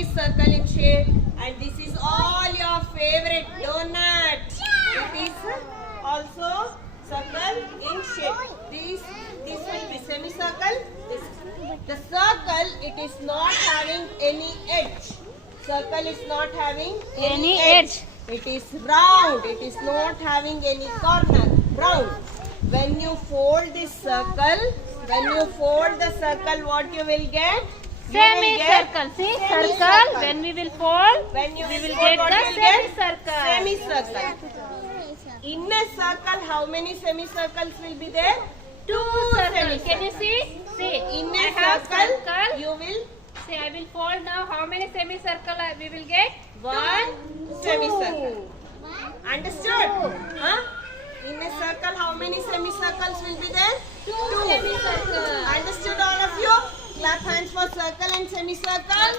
is circle in shape, and this is all your favorite donut. It is also circle in shape. This will be semicircle. The circle, it is not having any edge. Circle is not having any edge. It is round. It is not having any corner. Round. When you fold this circle, what you will get? Semicircle. See, circle. When we will fold, When you we will fold, get what the you will get? semicircle. Semicircle. In a circle, how many semicircles will be there? Two circles. Can you see? See, In I a have circle, you will See, I will fold now. How many semicircle we will get? One, semicircle. Understood? Huh? In a circle, how many semicircles will be there? two semicircle. Understood, all of you? Clap hands for circle and semicircle.